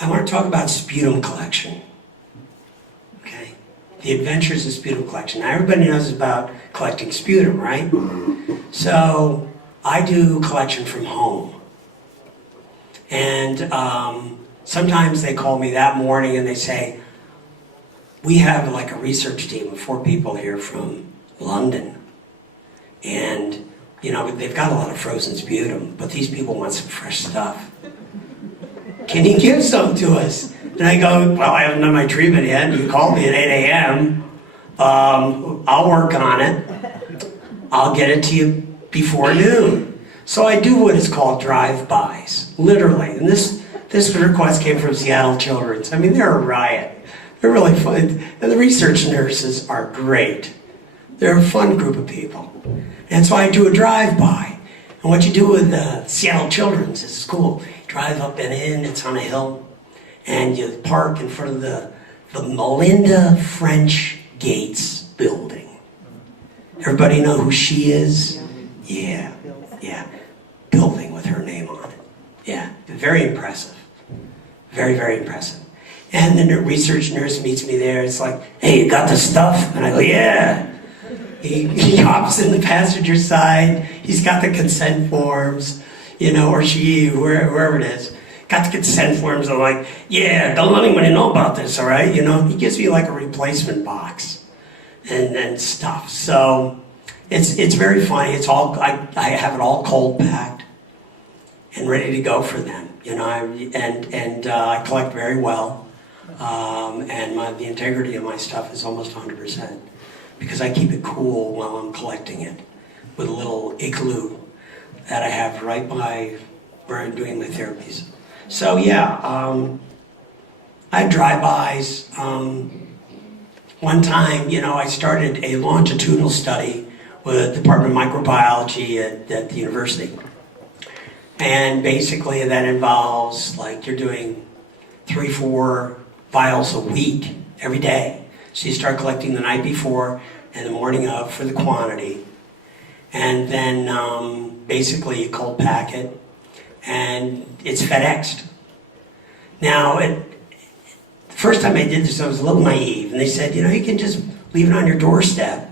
I want to talk about sputum collection. Okay? The adventures of sputum collection. Now everybody knows about collecting sputum, right? So I do collection from home. And sometimes they call me that morning and they say, we have like a research team of 4 people here from London. And, you know, they've got a lot of frozen sputum, but these people want some fresh stuff. Can you give some to us? And I go, well, I haven't done my treatment yet. You called me at 8 a.m. I'll work on it. I'll get it to you before noon. So I do what is called drive-bys, literally. And this request came from Seattle Children's. I mean, they're a riot. They're really fun. And the research nurses are great. They're a fun group of people. And so I do a drive-by. And what you do with Seattle Children's is cool. You drive up and in, it's on a hill, and you park in front of the Melinda French Gates building. Everybody know who she is? Yeah. Building with her name on it. Yeah, very impressive. Very, very impressive. And then the research nurse meets me there. It's like, hey, you got the stuff? And I go, yeah. He hops in the passenger side. He's got the consent forms, you know, or she, wherever it is. Got the consent forms. I'm like, yeah, don't let anybody know about this, all right? You know, he gives me like a replacement box and stuff. So it's very funny. It's all, I have it all cold packed and ready to go for them. You know, I collect very well. And the integrity of my stuff is almost 100%. Because I keep it cool while I'm collecting it with a little igloo that I have right by where I'm doing my therapies. So yeah, I have drive-bys. One time, you know, I started a longitudinal study with the Department of Microbiology at the university. And basically that involves, like, you're doing 3-4 vials a week, every day. So you start collecting the night before and the morning of for the quantity. And then basically you cold pack it and it's FedExed. Now, the first time I did this, I was a little naive. And they said, you know, you can just leave it on your doorstep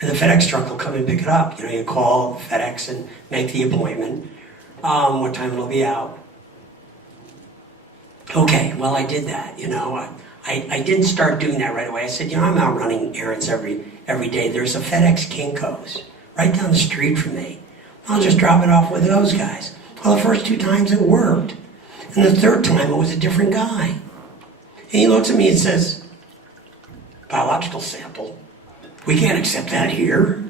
and the FedEx truck will come and pick it up. You know, you call FedEx and make the appointment, what time it'll be out. Okay, well, I did that, you know. I didn't start doing that right away. I said, you know, I'm out running errands every day. There's a FedEx Kinko's right down the street from me. I'll just drop it off with those guys. Well, the first 2 times it worked. And the 3rd time it was a different guy. And he looks at me and says, biological sample. We can't accept that here.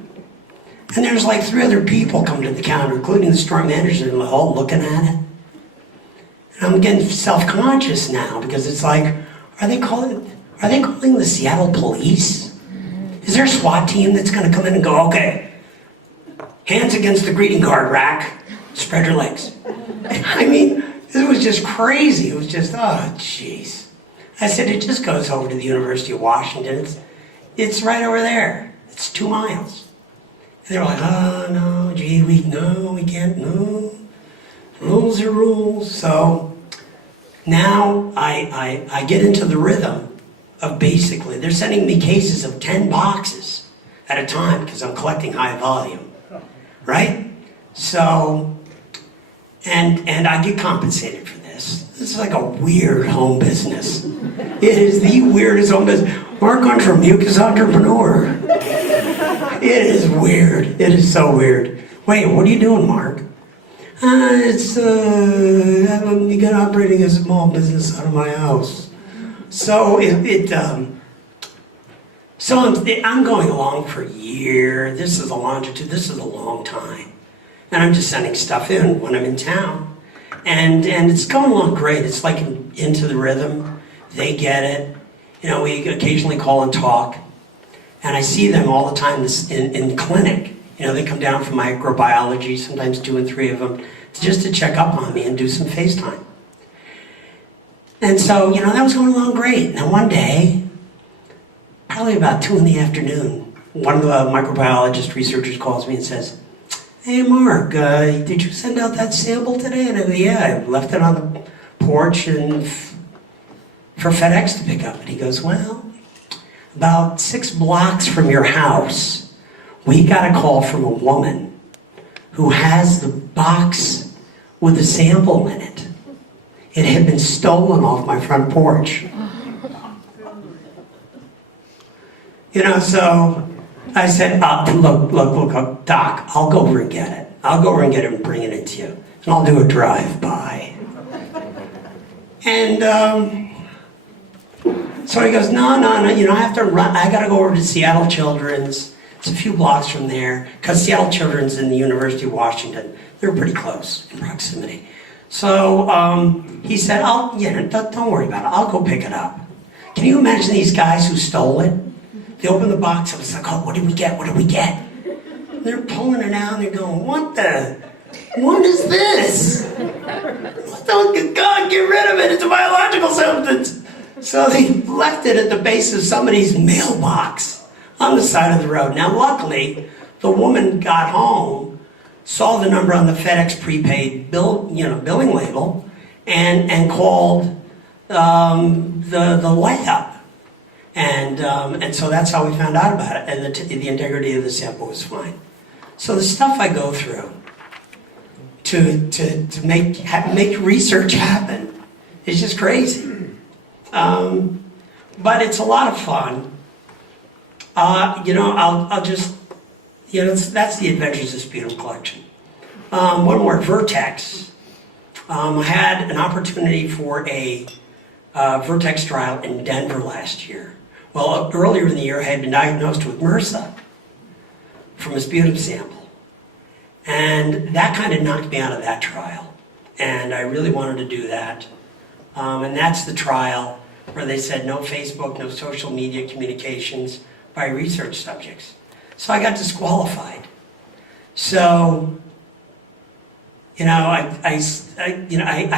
And there's like 3 other people come to the counter, including the store manager, and all looking at it. And I'm getting self-conscious now because it's like, are they calling the Seattle police? Is there a SWAT team that's going to come in and go, okay, hands against the greeting card rack, spread your legs. I mean, it was just crazy. It was just, oh, jeez. I said, it just goes over to the University of Washington. It's right over there. It's 2 miles. And they're like, oh, no, gee, we can't, no. Rules are rules. So now I get into the rhythm of basically, they're sending me cases of 10 boxes at a time because I'm collecting high volume, right? So, and I get compensated for this. This is like a weird home business. It is the weirdest home business. Mark Guntrum, mucus entrepreneur. It is weird. It is so weird. Wait, what are you doing, Mark? I'm begun operating a small business out of my house. So I'm going along for a year. This is a longitude. This is a long time, and I'm just sending stuff in when I'm in town, and it's going along great. It's like into the rhythm. They get it. You know, we occasionally call and talk, and I see them all the time in clinic. You know, they come down from microbiology, sometimes 2 and 3 of them, just to check up on me and do some FaceTime. And so, you know, that was going along great. Now one day, probably about 2 in the afternoon, one of the microbiologist researchers calls me and says, hey Mark, did you send out that sample today? And I go, yeah, I left it on the porch and for FedEx to pick up. And he goes, well, about 6 blocks from your house, we got a call from a woman who has the box with a sample in it. It had been stolen off my front porch. You know, so I said, look, Doc, I'll go over and get it. I'll go over and get it and bring it into you. And I'll do a drive-by. And so he goes, no, you know, I have to run. I got to go over to Seattle Children's. It's a few blocks from there, because Seattle Children's and the University of Washington, they're pretty close in proximity. So he said, don't worry about it. I'll go pick it up. Can you imagine these guys who stole it? They opened the box, I was like, oh, what did we get? What did we get? And they're pulling it out, and they're going, what is this? God, get rid of it. It's a biological substance. So they left it at the base of somebody's mailbox on the side of the road. Now, luckily, the woman got home, saw the number on the FedEx prepaid billing label, and called the layup. And so that's how we found out about it. And the integrity of the sample was fine. So the stuff I go through to make research happen is just crazy. But it's a lot of fun. I'll just, that's the Adventures of Sputum collection. One more, Vertex. I had an opportunity for a Vertex trial in Denver last year. Well, earlier in the year, I had been diagnosed with MRSA from a sputum sample. And that kind of knocked me out of that trial. And I really wanted to do that. And that's the trial where they said no Facebook, no social media communications by research subjects. So I got disqualified. So, I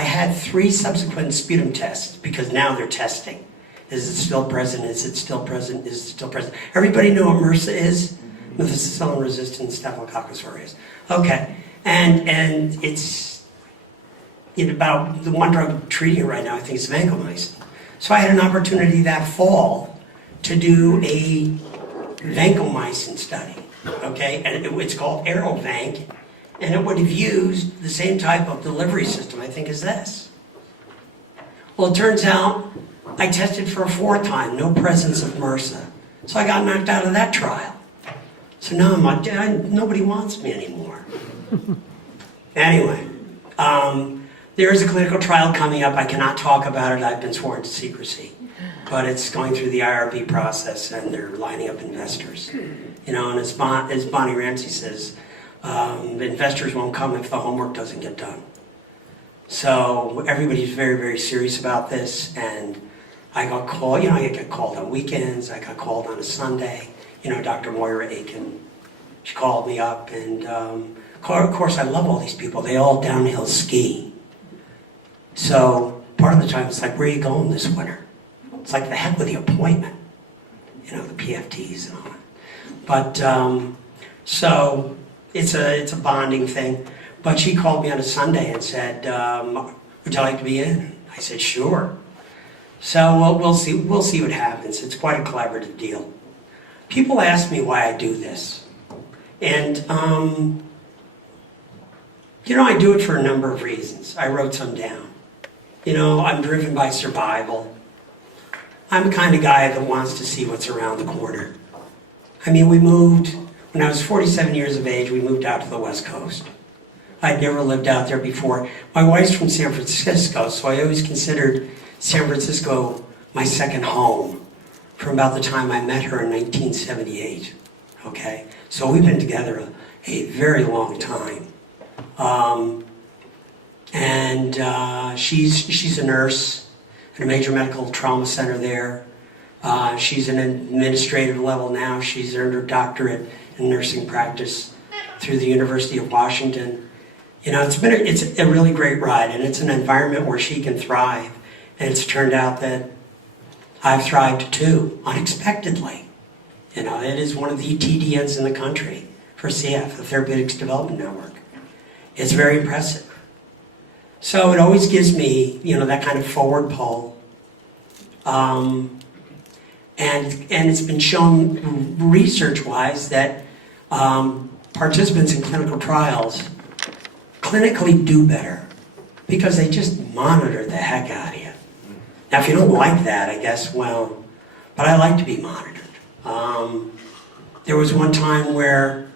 had 3 subsequent sputum tests because now they're testing. Is it still present? Is it still present? Is it still present? Everybody know what MRSA is? Methicillin-resistant Staphylococcus aureus. Okay, and it's about the one drug treating it right now, I think it's vancomycin. So I had an opportunity that fall to do a vancomycin study, okay? And it's called AeroVanc, and it would have used the same type of delivery system, I think, as this. Well, it turns out I tested for a 4th time, no presence of MRSA. So I got knocked out of that trial. So now I'm like, nobody wants me anymore. Anyway, there is a clinical trial coming up. I cannot talk about it. I've been sworn to secrecy. But it's going through the IRB process, and they're lining up investors. And as Bonnie Ramsey says, investors won't come if the homework doesn't get done. So everybody's very, very serious about this, and I got called, I get called on weekends, I got called on a Sunday. Dr. Moira Aiken, she called me up, and of course I love all these people. They all downhill ski. So part of the time it's like, where are you going this winter? It's like the heck with the appointment, the PFTs and all that. But so it's a bonding thing. But she called me on a Sunday and said, would you like to be in? I said, sure. So we'll see what happens. It's quite a collaborative deal. People ask me why I do this. And, I do it for a number of reasons. I wrote some down. I'm driven by survival. I'm the kind of guy that wants to see what's around the corner. We moved, when I was 47 years of age, we moved out to the West Coast. I'd never lived out there before. My wife's from San Francisco, so I always considered San Francisco my second home from about the time I met her in 1978, okay? So we've been together a very long time. She's a nurse at a major medical trauma center there. She's an administrative level now. She's earned her doctorate in nursing practice through the University of Washington. It's a really great ride, and it's an environment where she can thrive. And it's turned out that I've thrived too, unexpectedly. It is one of the TDNs in the country for CF, the Therapeutics Development Network. It's very impressive. So it always gives me, that kind of forward pull And it's been shown research-wise that participants in clinical trials clinically do better because they just monitor the heck out of you. Now, if you don't like that, I guess, well, but I like to be monitored. There was one time where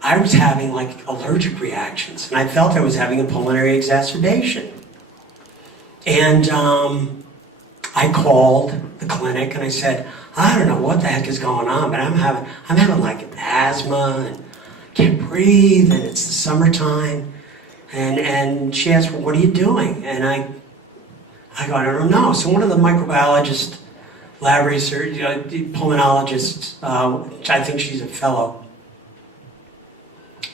I was having like allergic reactions, and I felt I was having a pulmonary exacerbation. And I called the clinic and I said, I don't know what the heck is going on, but I'm having like asthma and can't breathe, and it's the summertime. And she asked, well, what are you doing? And I go, I don't know. So one of the microbiologists, lab research, pulmonologists, I think she's a fellow,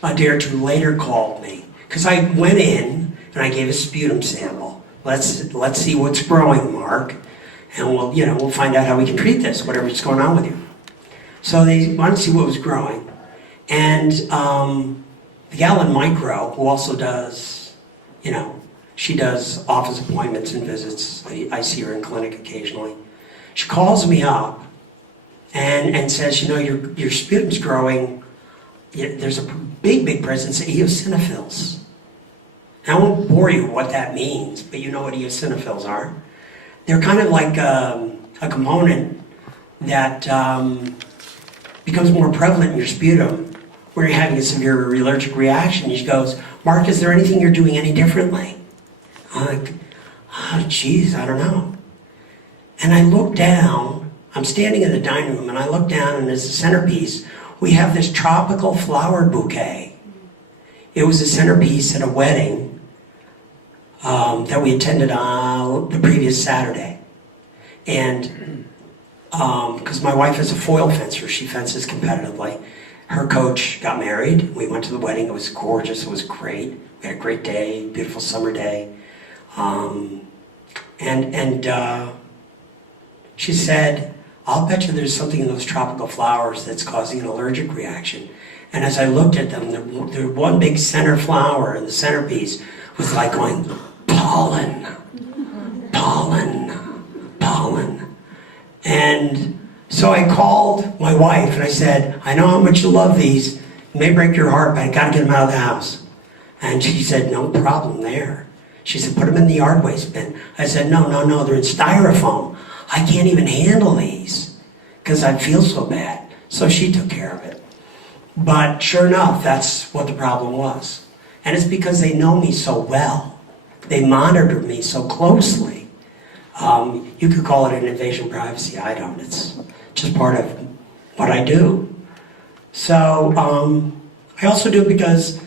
a day or two later called me. Because I went in and I gave a sputum sample. Let's see what's growing, Mark. And we'll find out how we can treat this, whatever's going on with you. So they wanted to see what was growing. And the gal in micro, who also does, she does office appointments and visits. I see her in clinic occasionally. She calls me up and says, your sputum's growing. There's a big presence of eosinophils. Now, I won't bore you with what that means, but you know what eosinophils are. They're kind of like a component that becomes more prevalent in your sputum when you're having a severe allergic reaction. She goes, Mark, is there anything you're doing any differently? I'm like, oh, geez, I don't know. And I look down, I'm standing in the dining room, and I look down, and as a centerpiece, we have this tropical flower bouquet. It was a centerpiece at a wedding that we attended on the previous Saturday. And because my wife is a foil fencer, she fences competitively. Her coach got married. We went to the wedding. It was gorgeous. It was great. We had a great day, beautiful summer day. She said, I'll bet you there's something in those tropical flowers that's causing an allergic reaction. And as I looked at them, the one big center flower in the centerpiece was like going, pollen, pollen, pollen. And so I called my wife and I said, I know how much you love these. It may break your heart, but I gotta get them out of the house. And she said, no problem there. She said, put them in the yard waste bin. I said, no, they're in styrofoam. I can't even handle these because I feel so bad. So she took care of it. But sure enough, that's what the problem was. And it's because they know me so well. They monitor me so closely. You could call it an invasion of privacy. I don't. It's just part of what I do. So I also do it because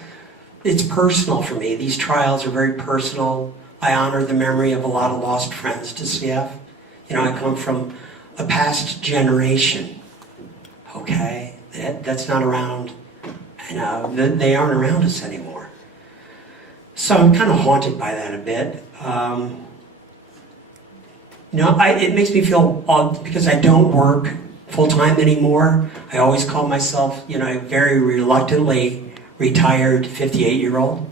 it's personal for me. These trials are very personal. I honor the memory of a lot of lost friends to CF. I come from a past generation, okay? That's not around, they aren't around us anymore. So I'm kind of haunted by that a bit. It makes me feel odd because I don't work full-time anymore. I always call myself, a very reluctantly retired 58-year-old.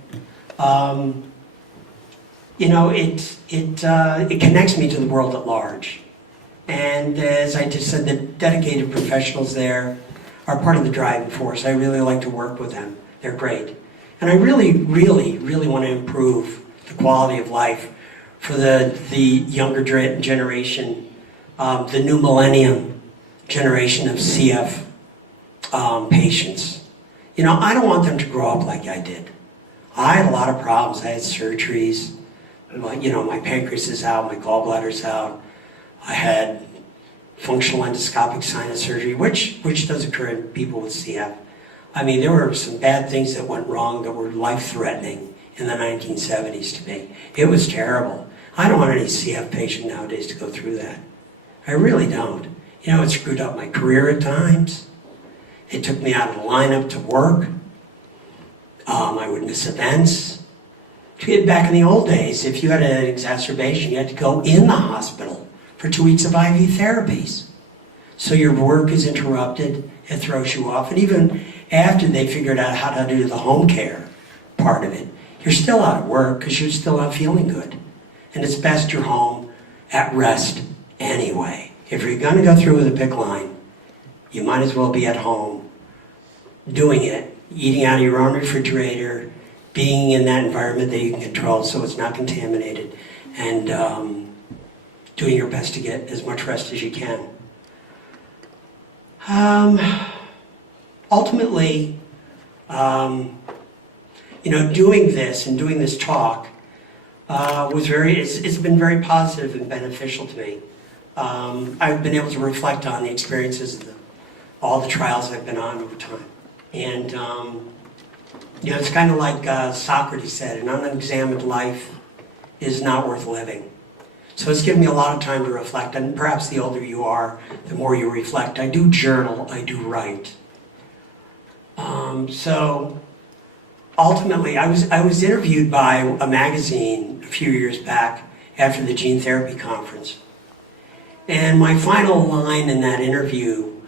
It connects me to the world at large. And as I just said, the dedicated professionals there are part of the driving force. I really like to work with them. They're great. And I really, really, really want to improve the quality of life for the younger generation, the new millennium generation of CF patients. I don't want them to grow up like I did. I had a lot of problems. I had surgeries. My pancreas is out, my gallbladder's out. I had functional endoscopic sinus surgery, which does occur in people with CF. There were some bad things that went wrong that were life-threatening in the 1970s to me. It was terrible. I don't want any CF patient nowadays to go through that. I really don't. It screwed up my career at times. It took me out of the lineup to work. I would miss events. Back in the old days, if you had an exacerbation, you had to go in the hospital for 2 weeks of IV therapies. So your work is interrupted, it throws you off, and even after they figured out how to do the home care part of it, you're still out of work because you're still not feeling good. And it's best you're home at rest anyway. If you're going to go through with a PICC line, you might as well be at home doing it, eating out of your own refrigerator, being in that environment that you can control so it's not contaminated, and doing your best to get as much rest as you can. Ultimately, doing this and doing this talk it's been very positive and beneficial to me. I've been able to reflect on the experiences of all the trials I've been on over time. And, it's kind of like Socrates said, an unexamined life is not worth living. So it's given me a lot of time to reflect, and perhaps the older you are, the more you reflect. I do journal, I do write. So ultimately, I was interviewed by a magazine a few years back after the gene therapy conference. And my final line in that interview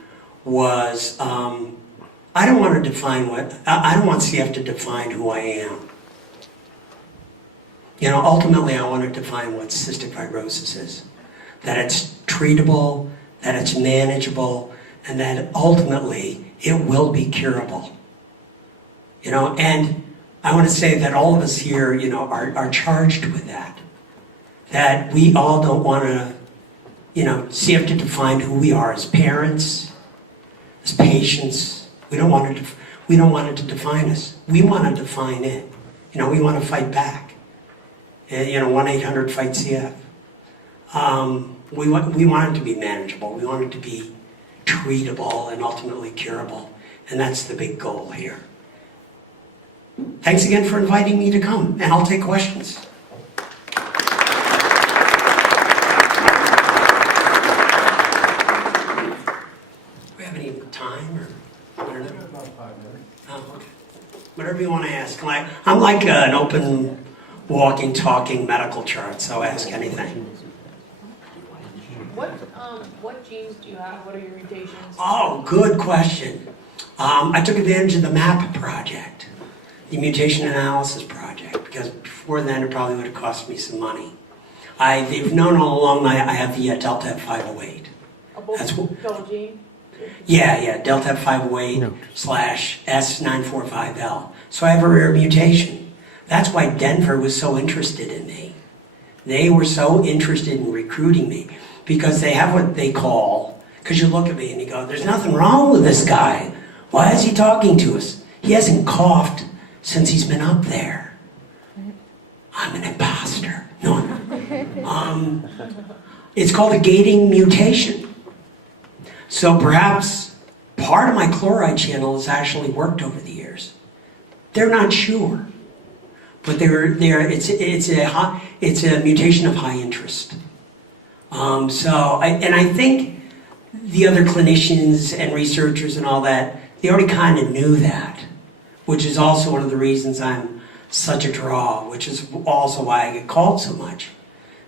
was, I don't want CF to define who I am. Ultimately, I want to define what cystic fibrosis is. That it's treatable, that it's manageable, and that ultimately it will be curable. And I want to say that all of us here, are charged with that. That we all don't want to, CF to define who we are as parents, as patients. We don't want it to define us. We want to define it. We want to fight back. 1-800-FIGHT-CF. We want it to be manageable. We want it to be treatable and ultimately curable. And that's the big goal here. Thanks again for inviting me to come, and I'll take questions. Do we have any time, or I don't know? About 5 minutes. Oh, okay. Whatever you want to ask. I'm like an open, walking, talking medical chart, so ask anything. What genes do you have? What are your mutations? Oh, good question. I took advantage of the MAP project, the mutation analysis project, because before then it probably would have cost me some money. They've known all along I have the Delta F508. That's double gene? Yeah, Delta F508 / S945L. So I have a rare mutation. That's why Denver was so interested in me. They were so interested in recruiting me because they have what they call, because you look at me and you go, there's nothing wrong with this guy. Why is he talking to us? He hasn't coughed since he's been up there. I'm an imposter. No, it's called a gating mutation. So perhaps part of my chloride channel has actually worked over the years. They're not sure. But it's a mutation of high interest. I think the other clinicians and researchers and all that, they already kind of knew that, which is also one of the reasons I'm such a draw, which is also why I get called so much,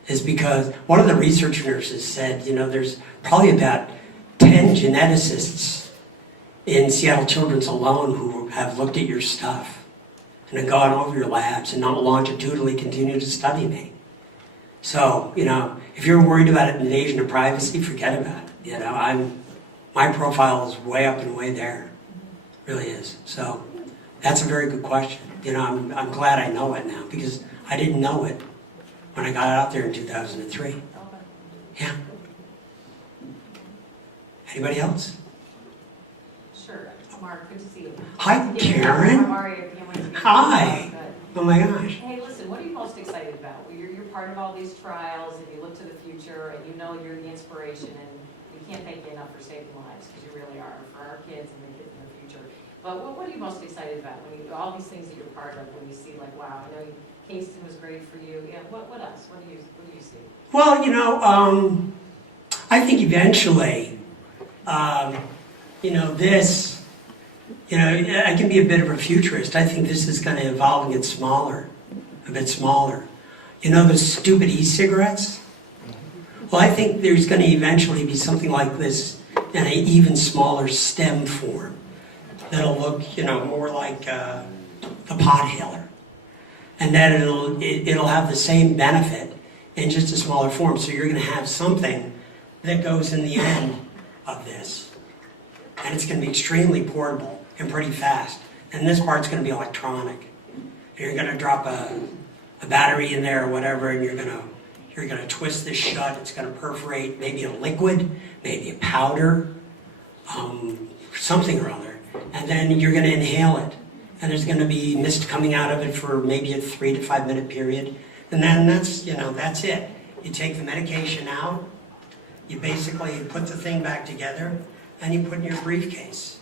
is because one of the research nurses said, there's probably about 10 geneticists in Seattle Children's alone who have looked at your stuff and have gone over your labs and not longitudinally continue to study me. So, if you're worried about an invasion of privacy, forget about it. My profile is way up and way there. It really is. So, that's a very good question. I'm glad I know it now because I didn't know it when I got out there in 2003. Okay. Yeah. Anybody else? Sure. Mark, good to see you. Hi, Karen. How are you? Hi. Oh my gosh. Hey, listen, what are you most excited about? Well, you're part of all these trials, and you look to the future, and you're the inspiration, and we can't thank you enough for saving lives, because you really are, for our kids and the kids in the future. But what are you most excited about? All these things that you're part of, when you see, like, wow, I know Kingston was great for you. Yeah, what else? What do you see? Well, I think eventually, this, I can be a bit of a futurist. I think this is going to evolve and get smaller, a bit smaller. Those stupid e-cigarettes? Well, I think there's going to eventually be something like this in an even smaller stem form that'll look, more like the pot inhaler. And that it'll have the same benefit in just a smaller form. So you're going to have something that goes in the end of this. And it's going to be extremely portable and pretty fast. And this part's going to be electronic. You're going to drop a battery in there or whatever, and you're going to twist this shut. It's going to perforate maybe a liquid, maybe a powder, something or other. And then you're going to inhale it. And there's going to be mist coming out of it for maybe a 3 to 5 minute period. And then that's it. You take the medication out, you basically put the thing back together, and you put it in your briefcase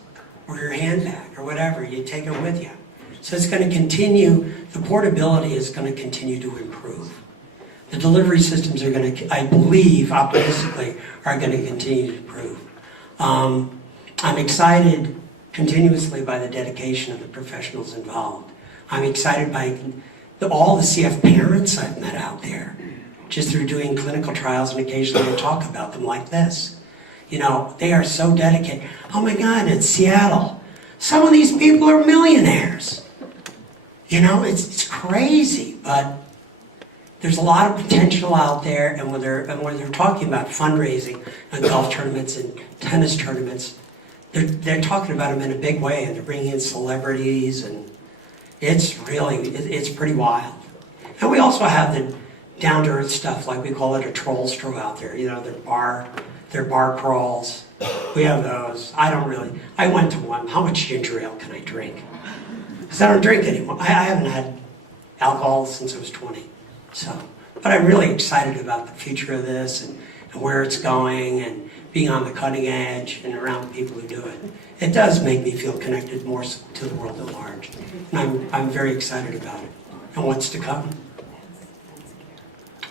or your handbag or whatever. You take it with you. So it's going to continue, the portability is going to continue to improve. The delivery systems are going to, I believe, optimistically, are going to continue to improve. I'm excited continuously by the dedication of the professionals involved. I'm excited by all the CF parents I've met out there, just through doing clinical trials, and occasionally I talk about them like this. You know, they are so dedicated. Oh my God, it's Seattle. Some of these people are millionaires. You know, it's crazy, but there's a lot of potential out there, and when they're talking about fundraising and golf tournaments and tennis tournaments, they're talking about them in a big way, and they're bringing in celebrities, and it's pretty wild. And we also have the down-to-earth stuff, like we call it a troll stroll out there. You know, their bar crawls. We have those. I went to one. How much ginger ale can I drink? Because I don't drink anymore. I haven't had alcohol since I was 20. So, but I'm really excited about the future of this and where it's going and being on the cutting edge and around people who do it. It does make me feel connected more to the world at large. And I'm very excited about it and what's to come.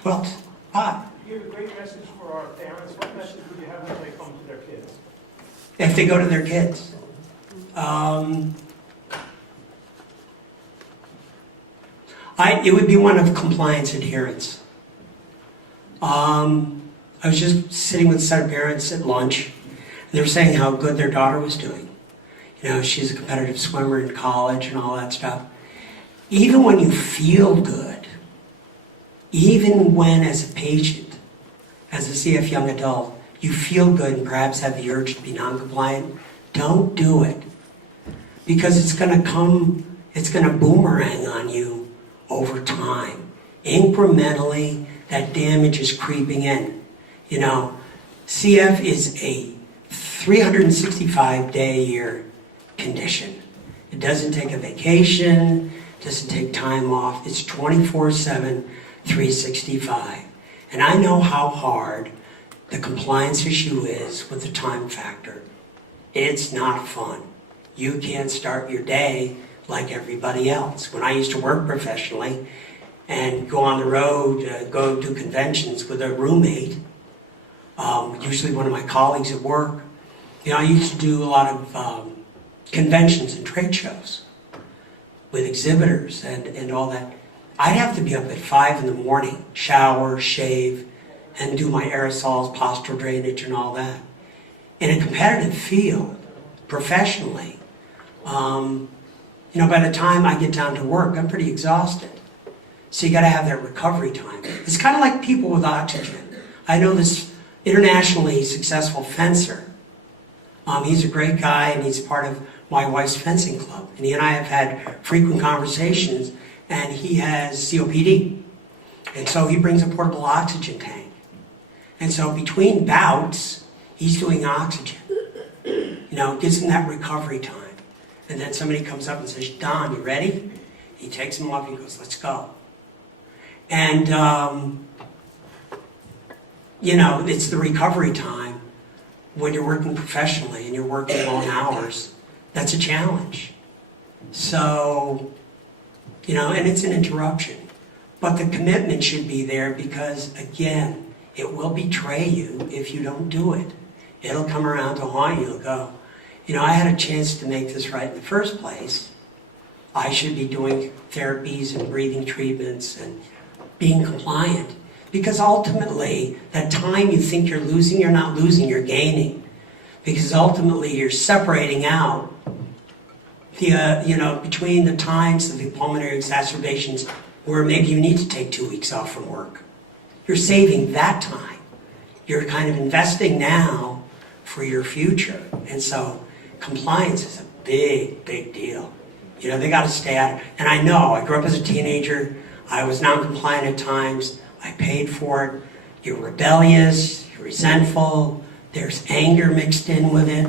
Well, hi. You have a great message for our parents. What message would you have when they come to their kids? If they go to their kids. It would be one of compliance adherence. I was just sitting with a set of parents at lunch, and they were saying how good their daughter was doing. You know, she's a competitive swimmer in college and all that stuff. Even when you feel good, even when as a patient, as a CF young adult, you feel good and perhaps have the urge to be non-compliant, don't do it. Because it's going to boomerang on you over time. Incrementally, that damage is creeping in. You know, CF is a 365-day-a-year condition. It doesn't take a vacation, it doesn't take time off. It's 24/7, 365. And I know how hard the compliance issue is with the time factor. It's not fun. You can't start your day like everybody else. When I used to work professionally and go on the road, go do conventions with a roommate, usually one of my colleagues at work, you know, I used to do a lot of conventions and trade shows with exhibitors and all that. I'd have to be up at 5 in the morning, shower, shave, and do my aerosols, postural drainage, and all that. In a competitive field, professionally, you know, by the time I get down to work, I'm pretty exhausted. So you got to have that recovery time. It's kind of like people with oxygen. I know this internationally successful fencer. He's a great guy, and he's part of my wife's fencing club. And he and I have had frequent conversations, and he has COPD. And so he brings a portable oxygen tank. And so between bouts, he's doing oxygen. You know, gives him that recovery time. And then somebody comes up and says, Don, you ready? He takes him off and goes, let's go. And, you know, it's the recovery time when you're working professionally and you're working long hours. That's a challenge. So, you know, and it's an interruption. But the commitment should be there because, again, it will betray you if you don't do it. It'll come around to haunt you. It'll go, you know, I had a chance to make this right in the first place. I should be doing therapies and breathing treatments and being compliant. Because ultimately, that time you think you're losing, you're not losing, you're gaining. Because ultimately, you're separating out the, you know, between the times of the pulmonary exacerbations where maybe you need to take 2 weeks off from work. You're saving that time. You're kind of investing now for your future. And so compliance is a big, big deal. You know, they got to stay at it. And I know, I grew up as a teenager. I was non-compliant at times. I paid for it. You're rebellious. You're resentful. There's anger mixed in with it.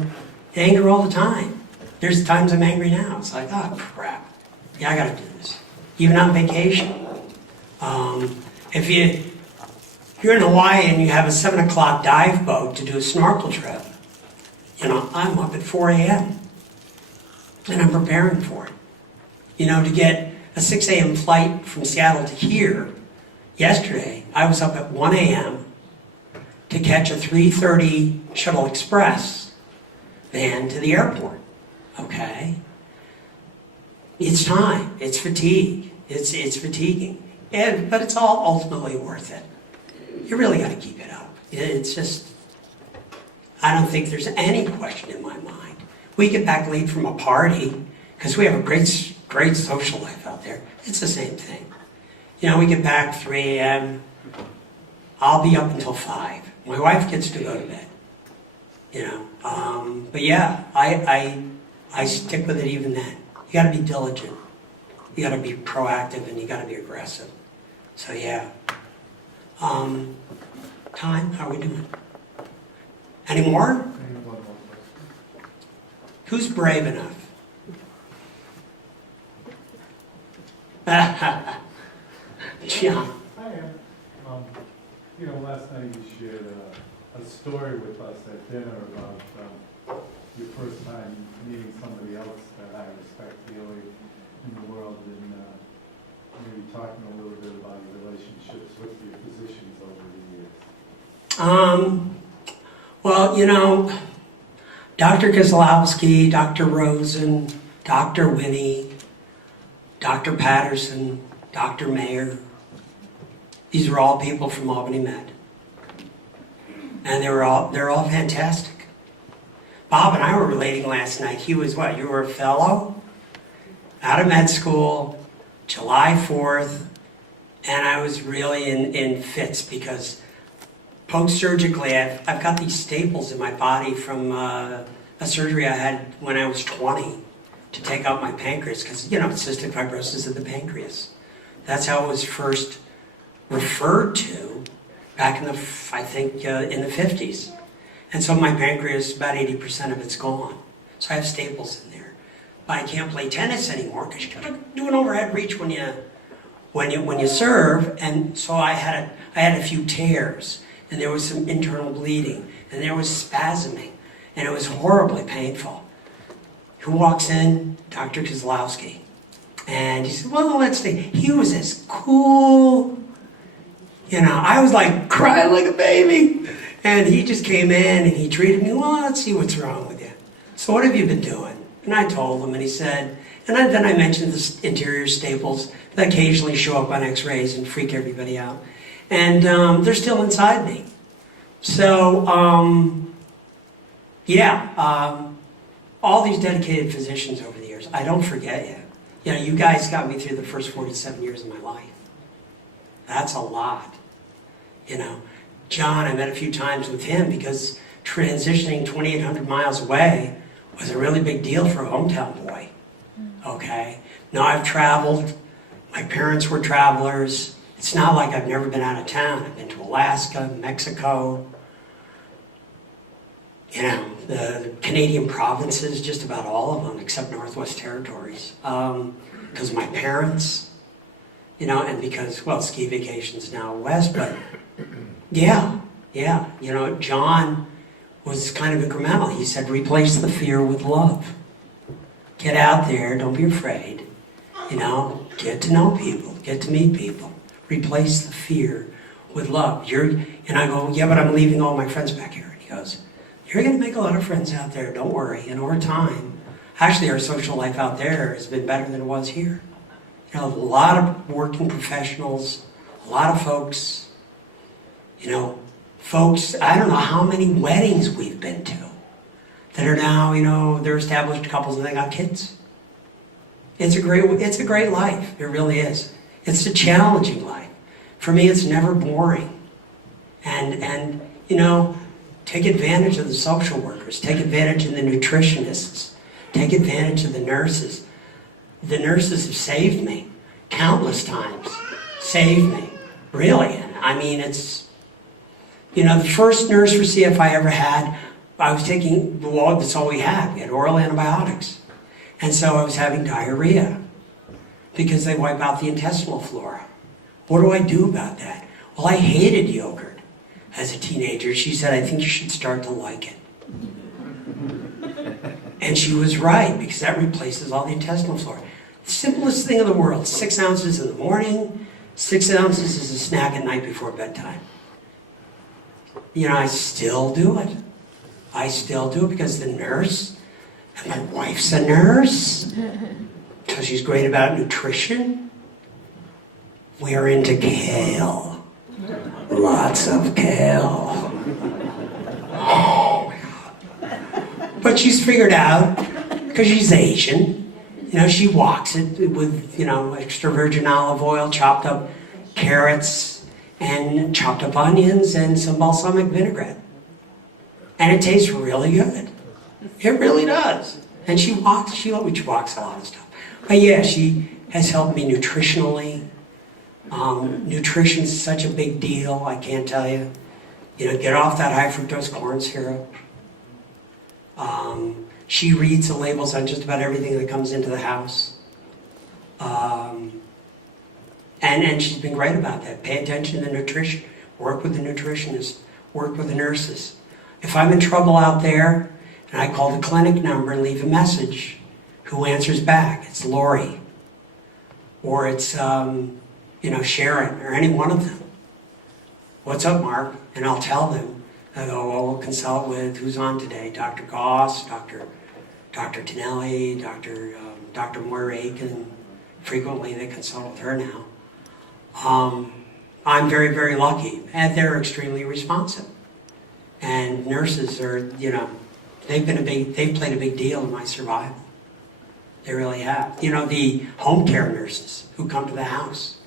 Anger all the time. There's times I'm angry now. It's like, oh, crap. Yeah, I got to do this. Even on vacation. If you're in Hawaii and you have a 7 o'clock dive boat to do a snorkel trip, you know, I'm up at 4 a.m. and I'm preparing for it. You know, to get a 6 a.m. flight from Seattle to here, yesterday, I was up at 1 a.m. to catch a 3:30 shuttle express van to the airport. Okay? It's time. It's fatigue. It's fatiguing. But it's all ultimately worth it. You really got to keep it up. It's just, I don't think there's any question in my mind. We get back late from a party, because we have a great social life out there. It's the same thing. You know, we get back 3 a.m. I'll be up until 5. My wife gets to go to bed. You know, but yeah, I stick with it even then. You got to be diligent. You got to be proactive, and you got to be aggressive. So yeah. Time, how are we doing? Any more? Who's brave enough? John. I am. You know, last night you shared a story with us at dinner about your first time meeting somebody else that I respect really in the world, and maybe talking a little bit about your relationships with your physicians over the years. Well, you know, Dr. Kozlowski, Dr. Rosen, Dr. Winnie, Dr. Patterson, Dr. Mayer, these are all people from Albany Med. And they're all fantastic. Bob and I were relating last night. He was what? You were a fellow? Out of med school, July 4th, and I was really in fits because post-surgically, I've got these staples in my body from a surgery I had when I was 20 to take out my pancreas because, you know, cystic fibrosis of the pancreas. That's how it was first referred to back in the, I think, in the 50s. And so my pancreas, about 80% of it's gone. So I have staples in there. But I can't play tennis anymore because you gotta do an overhead reach when you serve. And so I had a few tears, and there was some internal bleeding, and there was spasming, and it was horribly painful. Who walks in? Dr. Kozlowski. And he said, well, let's see. He was as cool. You know, I was like crying like a baby. And he just came in and he treated me, well, let's see what's wrong with you. So what have you been doing? And I told him, and he said, and then I mentioned the interior staples that occasionally show up on x-rays and freak everybody out. And they're still inside me. So, all these dedicated physicians over the years, I don't forget you. You know, you guys got me through the first 47 years of my life. That's a lot. You know, John, I met a few times with him because transitioning 2,800 miles away was a really big deal for a hometown boy. Okay? Now I've traveled. My parents were travelers. It's not like I've never been out of town. I've been to Alaska, Mexico, you know, the Canadian provinces, just about all of them, except Northwest Territories. Because of my parents, you know, and because, well, ski vacations now west, but yeah, you know, John was kind of incremental. He said, replace the fear with love. Get out there, don't be afraid, you know, get to know people, get to meet people. Replace the fear with love. And I go, yeah, but I'm leaving all my friends back here. And he goes, you're going to make a lot of friends out there, don't worry. And over time, actually our social life out there has been better than it was here. You know, a lot of working professionals, a lot of folks, you know, I don't know how many weddings we've been to that are now, you know, they're established couples and they got kids. It's a great life. It really is. It's a challenging life. For me, it's never boring. And You know, take advantage of the social workers, take advantage of the nutritionists, take advantage of the nurses. The nurses have saved me countless times. Saved me, really. I mean, it's, you know, the first nurse for CF I ever had, I was taking, well, that's all we had. We had oral antibiotics. And so I was having diarrhea because they wipe out the intestinal flora. What do I do about that? Well, I hated yogurt as a teenager. She said, I think you should start to like it. And she was right, because that replaces all the intestinal flora. The simplest thing in the world, 6 ounces in the morning, 6 ounces is a snack at night before bedtime. You know, I still do it. I still do it because the nurse, and my wife's a nurse, because she's great about nutrition. We are into kale. Lots of kale. Oh my God. But she's figured out, because she's Asian, you know, she walks it with, you know, extra virgin olive oil, chopped up carrots, and chopped up onions, and some balsamic vinaigrette. And it tastes really good. It really does. And she walks a lot of stuff. But yeah, she has helped me nutritionally. Nutrition's such a big deal, I can't tell you. You know, get off that high fructose corn syrup. She reads the labels on just about everything that comes into the house. And she's been great about that. Pay attention to the nutrition. Work with the nutritionists. Work with the nurses. If I'm in trouble out there, and I call the clinic number and leave a message, who answers back? It's Lori. Or it's, you know, Sharon, or any one of them. What's up, Mark? And I'll tell them. I go, well, we'll consult with who's on today. Dr. Goss, Dr. Tonelli, Dr. Moira Aiken. Frequently they consult with her now. I'm very, very lucky. And they're extremely responsive. And nurses are, you know, they've played a big deal in my survival. They really have. You know, the home care nurses who come to the house.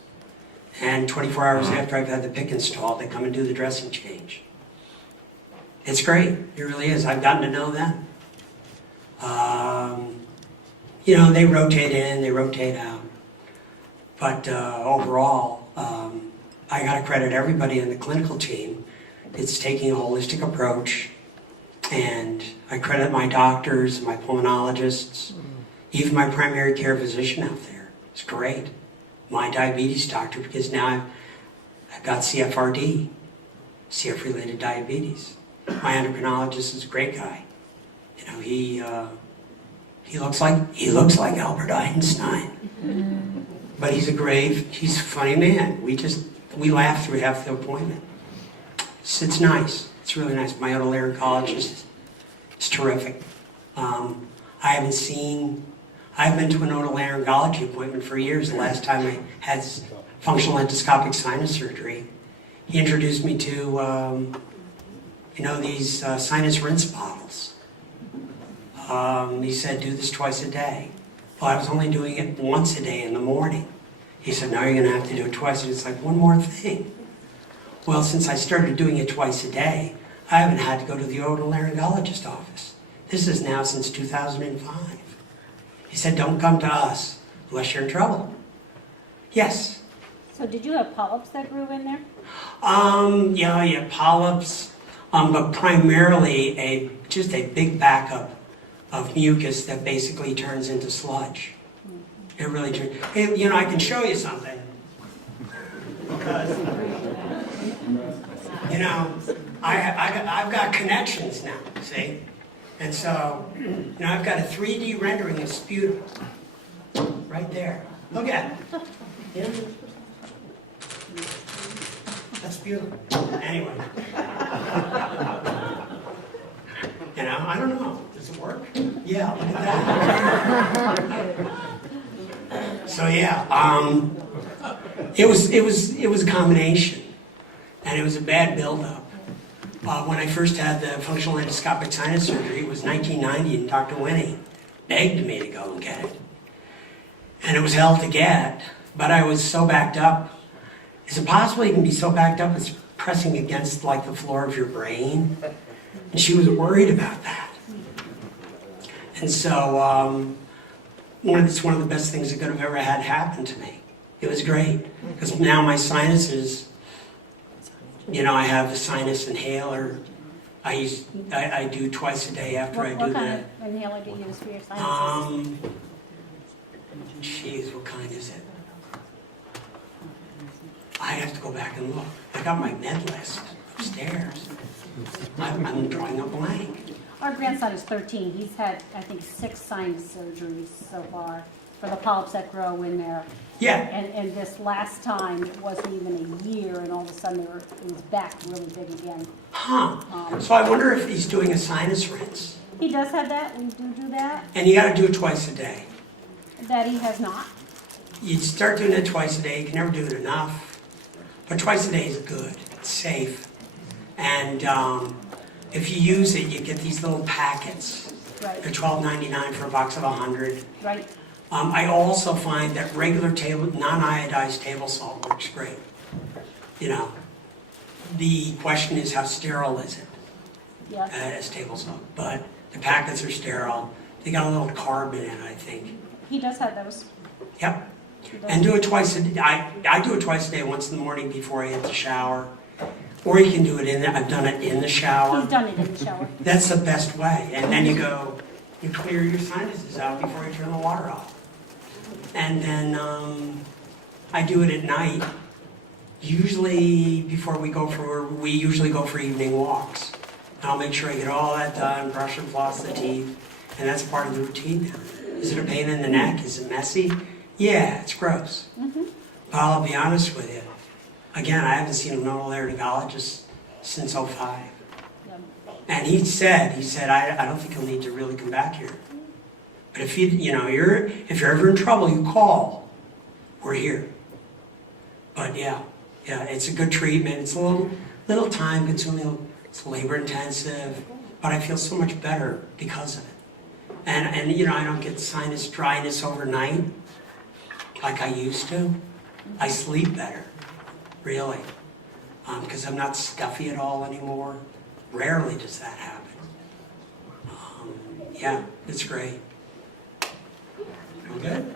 And 24 hours after I've had the PICC installed, they come and do the dressing change. It's great. It really is. I've gotten to know them. You know, they rotate in, they rotate out. But overall, I got to credit everybody in the clinical team. It's taking a holistic approach. And I credit my doctors, my pulmonologists, even my primary care physician out there. It's great. My diabetes doctor, because now I've got CFRD, CF-related diabetes. My endocrinologist is a great guy. You know, he looks like Albert Einstein. But he's a funny man. We laugh through half the appointment. It's nice. It's really nice. My otolaryngologist is terrific. I haven't been to an otolaryngology appointment for years. The last time I had functional endoscopic sinus surgery, he introduced me to, you know, these sinus rinse bottles. He said, do this twice a day. Well, I was only doing it once a day in the morning. He said, now you're going to have to do it twice. And it's like, one more thing. Well, since I started doing it twice a day, I haven't had to go to the otolaryngologist office. This is now since 2005. He said, don't come to us unless you're in trouble. Yes. So did you have polyps that grew in there? Yeah, polyps, but primarily just a big backup of mucus that basically turns into sludge. It really turns. Hey, you know, I can show you something. Because, you know, I've got connections now, see? And so, you know, I've got a 3D rendering of sputum right there. Look at it. Yeah. That's beautiful. Anyway. You know, I don't know. Does it work? Yeah, look at that. So yeah, it was a combination, and it was a bad buildup. When I first had the functional endoscopic sinus surgery, it was 1990, and Dr. Winnie begged me to go and get it. And it was hell to get, but I was so backed up. Is it possible you can be so backed up it's pressing against like the floor of your brain. And she was worried about that. And so it's one of the best things that could have ever had happen to me. It was great, because now my sinuses, I have a sinus inhaler. I do twice a day after I do What that. kind of inhaler do you use for your sinuses? Jeez, what kind is it? I have to go back and look. I got my med list upstairs. I'm drawing a blank. Our grandson is 13. He's had, I think, 6 sinus surgeries so far for the polyps that grow in there. Yeah, And this last time, it wasn't even a year, and all of a sudden it was back really big again. huh. So I wonder if he's doing a sinus rinse. He does have that. We do that. And you got to do it twice a day. That he has not. You start doing it twice a day. You can never do it enough. But twice a day is good. It's safe. And if you use it, you get these little packets. Right. They're $12.99 for a box of 100. Right. I also find that regular non-iodized table salt works great. The question is, how sterile is it Yeah. as table salt? But the packets are sterile. They got a little carb in it, I think. He does have those. Yep. He does. And do it twice a day. I do it twice a day, once in the morning before I hit the shower. Or you can do it I've done it in the shower. He's done it in the shower. That's the best way. And then you clear your sinuses out before you turn the water off. And then I do it at night. Usually we usually go for evening walks. And I'll make sure I get all that done, brush and floss the teeth. And that's part of the routine now. Is it a pain in the neck? Is it messy? Yeah, it's gross. Mm-hmm. But I'll be honest with you. Again, I haven't seen a otolaryngologist since '05. Yeah. And he said, I don't think you'll need to really come back here. But if if you're ever in trouble, you call. We're here. But yeah, it's a good treatment. It's a little time consuming. It's labor intensive, but I feel so much better because of it. And I don't get sinus dryness overnight like I used to. I sleep better, really, because I'm not stuffy at all anymore. Rarely does that happen. Yeah, it's great. Feel good?